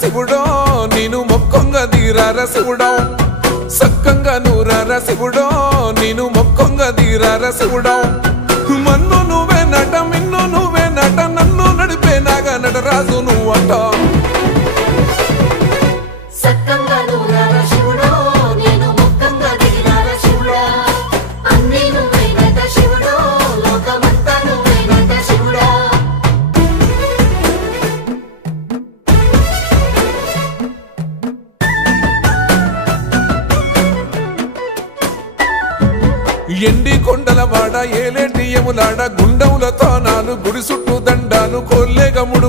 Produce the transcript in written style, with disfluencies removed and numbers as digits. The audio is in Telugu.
శివుడో నేను మొక్కంగా తీరార శివుడో సక్కంగా నూరార శివుడో నేను మొక్కంగా తీరార శివుడో మన్ను నువ్వే నట మిన్ను నువ్వే నట నన్ను నడిపే నాగా నటరాజు నువ్వంట ఎండి కొండల వాడ ఏలేటి యములాడ గుండములతో నాలు గుడి చుట్టూ దండాలు కొల్లేగముడు